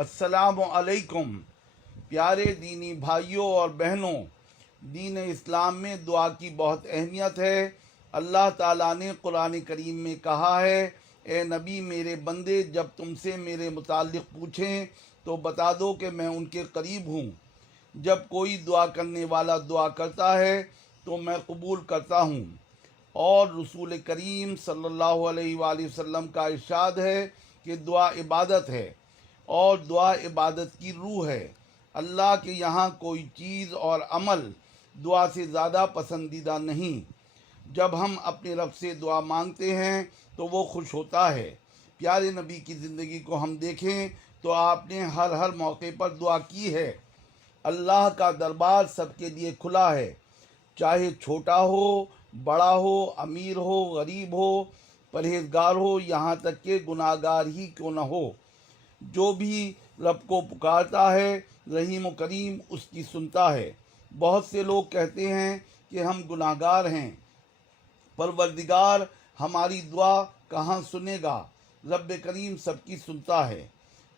अस्सलामु अलैकुम। प्यारे दीनी भाइयों और बहनों, दीन इस्लाम में दुआ की बहुत अहमियत है। अल्लाह ताला ने कुरान करीम में कहा है, ए नबी मेरे बंदे जब तुमसे मेरे मुताल्लिक़ पूछें तो बता दो कि मैं उनके करीब हूँ। जब कोई दुआ करने वाला दुआ करता है तो मैं कबूल करता हूँ। और रसूल करीम सल्लल्लाहु अलैहि वसल्लम का इरशाद है कि दुआ इबादत है और दुआ इबादत की रूह है। अल्लाह के यहाँ कोई चीज़ और अमल दुआ से ज़्यादा पसंदीदा नहीं। जब हम अपने रब से दुआ मांगते हैं तो वो खुश होता है। प्यारे नबी की ज़िंदगी को हम देखें तो आपने हर हर मौके पर दुआ की है। अल्लाह का दरबार सबके लिए खुला है, चाहे छोटा हो, बड़ा हो, अमीर हो, गरीब हो, परहेजगार हो, यहाँ तक के गुनाहगार ही क्यों न हो। जो भी रब को पुकारता है रहीम व करीम उसकी सुनता है। बहुत से लोग कहते हैं कि हम गुनाहगार हैं, परवरदिगार हमारी दुआ कहाँ सुनेगा। रब करीम सबकी सुनता है।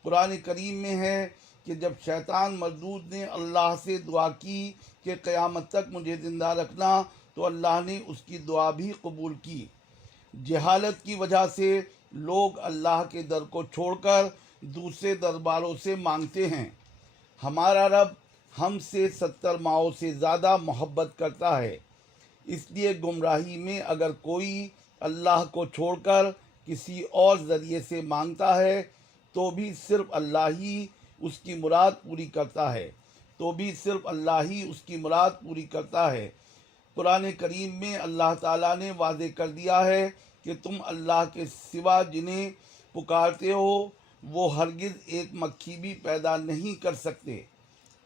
कुरान करीम में है कि जब शैतान मरदूद ने अल्लाह से दुआ की कि क़यामत तक मुझे ज़िंदा रखना, तो अल्लाह ने उसकी दुआ भी कबूल की। जहालत की वजह से लोग अल्लाह के दर को छोड़कर दूसरे दरबारों से मांगते हैं। हमारा रब हमसे 70 माओं से ज़्यादा मोहब्बत करता है। इसलिए गुमराही में अगर कोई अल्लाह को छोड़कर किसी और ज़रिए से मांगता है तो भी सिर्फ़ अल्लाह ही उसकी मुराद पूरी करता है। कुरान करीम में अल्लाह ताला ने वाज़े कर दिया है कि तुम अल्लाह के सिवा जिन्हें पुकारते हो वो हरगिज़ एक मक्खी भी पैदा नहीं कर सकते,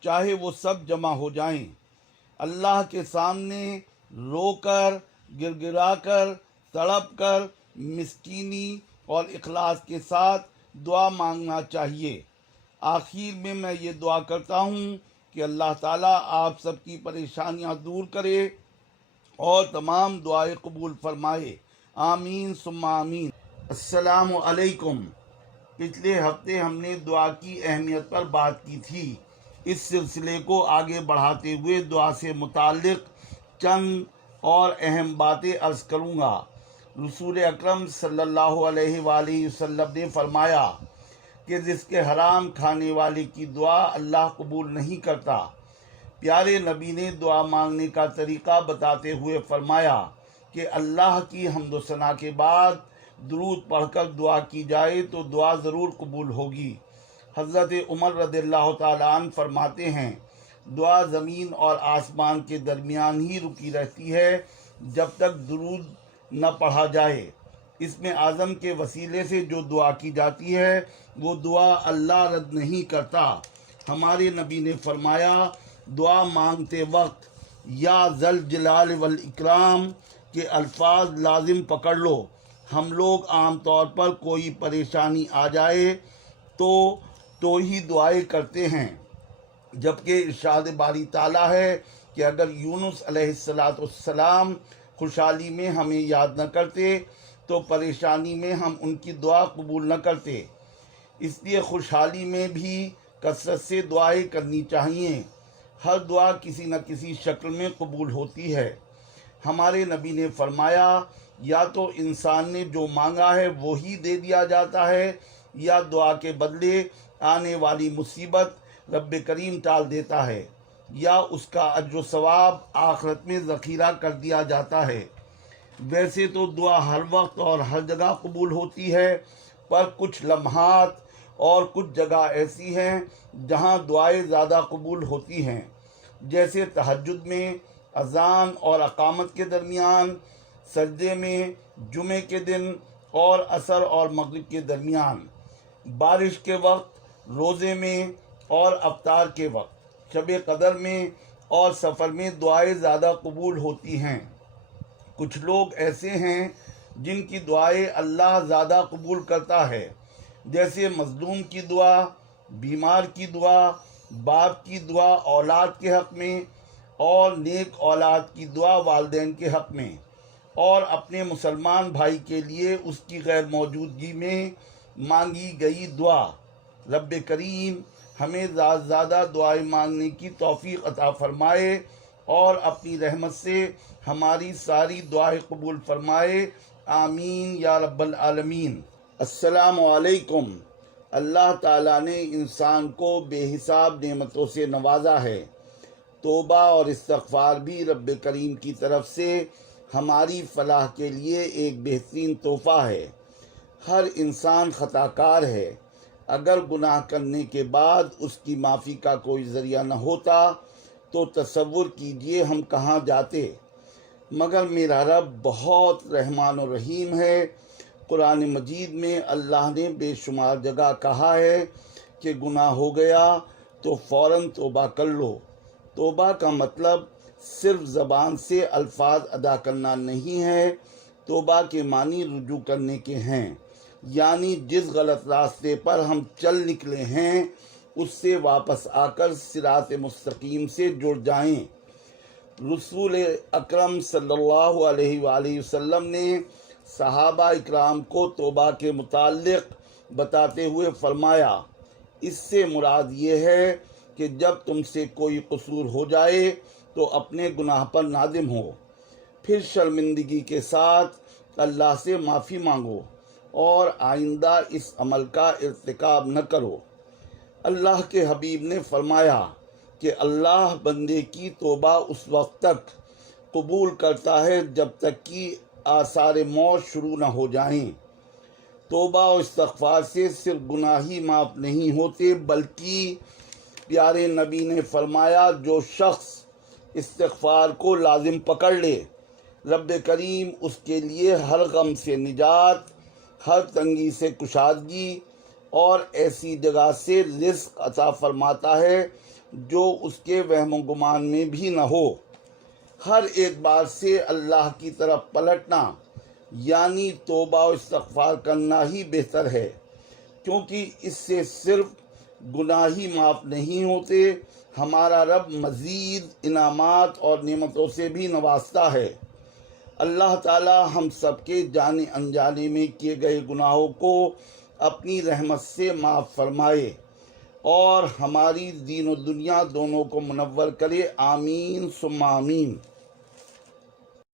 चाहे वो सब जमा हो जाएं। अल्लाह के सामने रोकर, गिड़गिड़ाकर, तड़प कर, मिस्कीनी और इखलास के साथ दुआ मांगना चाहिए। आखिर में मैं ये दुआ करता हूँ कि अल्लाह ताला आप सबकी परेशानियाँ दूर करे और तमाम दुआएं कबूल फरमाए। आमीन सुम्मा आमीन। अस्सलामु अलैकुम। पिछले हफ्ते हमने दुआ की अहमियत पर बात की थी। इस सिलसिले को आगे बढ़ाते हुए दुआ से मुताल्लिक़ चंद और अहम बातें अर्ज़ करूँगा। रसूल अकरम सल्लल्लाहु अलैहि वसल्लम ने फरमाया कि रिज़्क़ हराम खाने वाले की दुआ अल्लाह कबूल नहीं करता। प्यारे नबी ने दुआ मांगने का तरीक़ा बताते हुए फरमाया कि अल्लाह की हम्द सना के बाद दुरूद पढ़कर दुआ की जाए तो दुआ ज़रूर कबूल होगी। हज़रत उमर रज़ियल्लाहु ताला अन्हु फरमाते हैं, दुआ ज़मीन और आसमान के दरमियान ही रुकी रहती है जब तक दुरूद न पढ़ा जाए। इसमें आज़म के वसीले से जो दुआ की जाती है वो दुआ अल्लाह रद्द नहीं करता। हमारे नबी ने फरमाया, दुआ मांगते वक्त या ज़ल जलाल वल इकराम के अल्फाज लाजिम पकड़ लो। हम लोग आम तौर पर कोई परेशानी आ जाए तो ही दुआएं करते हैं, जबकि इरशाद बारी ताला है कि अगर यूनुस अलैहिस्सलाम खुशहाली में हमें याद न करते तो परेशानी में हम उनकी दुआ कबूल न करते। इसलिए खुशहाली में भी कसरत से दुआएं करनी चाहिए। हर दुआ किसी न किसी शक्ल में कबूल होती है। हमारे नबी ने फरमाया, या तो इंसान ने जो मांगा है वो ही दे दिया जाता है, या दुआ के बदले आने वाली मुसीबत रब करीम टाल देता है, या उसका अज्र सवाब आखिरत में ज़ख़ीरा कर दिया जाता है। वैसे तो दुआ हर वक्त और हर जगह कबूल होती है, पर कुछ लम्हात और कुछ जगह ऐसी हैं जहां दुआएं ज़्यादा कबूल होती हैं, जैसे तहज्जुद में, अज़ान और अकामत के दरमियान, सजदे में, जुमे के दिन और असर और मगरिब के दरमियान, बारिश के वक्त, रोज़े में और अफ्तार के वक्त, शब कदर में और सफ़र में दुआएं ज़्यादा कबूल होती हैं। कुछ लोग ऐसे हैं जिनकी दुआएं अल्लाह ज़्यादा कबूल करता है, जैसे मज़लूम की दुआ, बीमार की दुआ, बाप की दुआ औलाद के हक़ में, और नेक औलाद की दुआ वालिदैन के हक़ में, और अपने मुसलमान भाई के लिए उसकी गैर मौजूदगी में मांगी गई दुआ। رب کریم ہمیں زیادہ دعائیں مانگنے کی توفیق عطا فرمائے اور اپنی رحمت سے ہماری ساری دعائیں قبول فرمائے، آمین یا رب العالمین۔ السلام علیکم۔ اللہ تعالیٰ نے انسان کو بے حساب نعمتوں سے نوازا ہے۔ توبہ اور استغفار بھی رب کریم کی طرف سے ہماری فلاح کے لیے ایک بہترین تحفہ ہے۔ ہر انسان خطا کار ہے۔ اگر گناہ کرنے کے بعد اس کی معافی کا کوئی ذریعہ نہ ہوتا تو تصور کیجئے ہم کہاں جاتے۔ مگر میرا رب بہت رحمان و رحیم ہے۔ قرآن مجید میں اللہ نے بے شمار جگہ کہا ہے کہ گناہ ہو گیا تو فوراً توبہ کر لو۔ توبہ کا مطلب صرف زبان سے الفاظ ادا کرنا نہیں ہے، توبہ کے معنی رجوع کرنے کے ہیں، یعنی جس غلط راستے پر ہم چل نکلے ہیں اس سے واپس آ کر صراط مستقیم سے جڑ جائیں۔ رسول اکرم صلی اللہ علیہ وآلہ وسلم نے صحابہ اکرام کو توبہ کے متعلق بتاتے ہوئے فرمایا، اس سے مراد یہ ہے کہ جب تم سے کوئی قصور ہو جائے تو اپنے گناہ پر نادم ہو، پھر شرمندگی کے ساتھ اللہ سے معافی مانگو اور آئندہ اس عمل کا ارتکاب نہ کرو۔ اللہ کے حبیب نے فرمایا کہ اللہ بندے کی توبہ اس وقت تک قبول کرتا ہے جب تک کہ آثار موت شروع نہ ہو جائیں۔ توبہ و استغفار سے صرف گناہ ہی معاف نہیں ہوتے بلکہ پیارے نبی نے فرمایا جو شخص استغفار کو لازم پکڑ لے رب کریم اس کے لیے ہر غم سے نجات، ہر تنگی سے کشادگی اور ایسی جگہ سے رزق عطا فرماتا ہے جو اس کے وہم و گمان میں بھی نہ ہو۔ ہر ایک بار سے اللہ کی طرف پلٹنا یعنی توبہ و استغفار کرنا ہی بہتر ہے، کیونکہ اس سے صرف گناہ ہی معاف نہیں ہوتے، ہمارا رب مزید انعامات اور نعمتوں سے بھی نوازتا ہے۔ اللہ تعالی ہم سب کے جانے انجانے میں کیے گئے گناہوں کو اپنی رحمت سے معاف فرمائے اور ہماری دین و دنیا دونوں کو منور کرے، آمین ثم آمین۔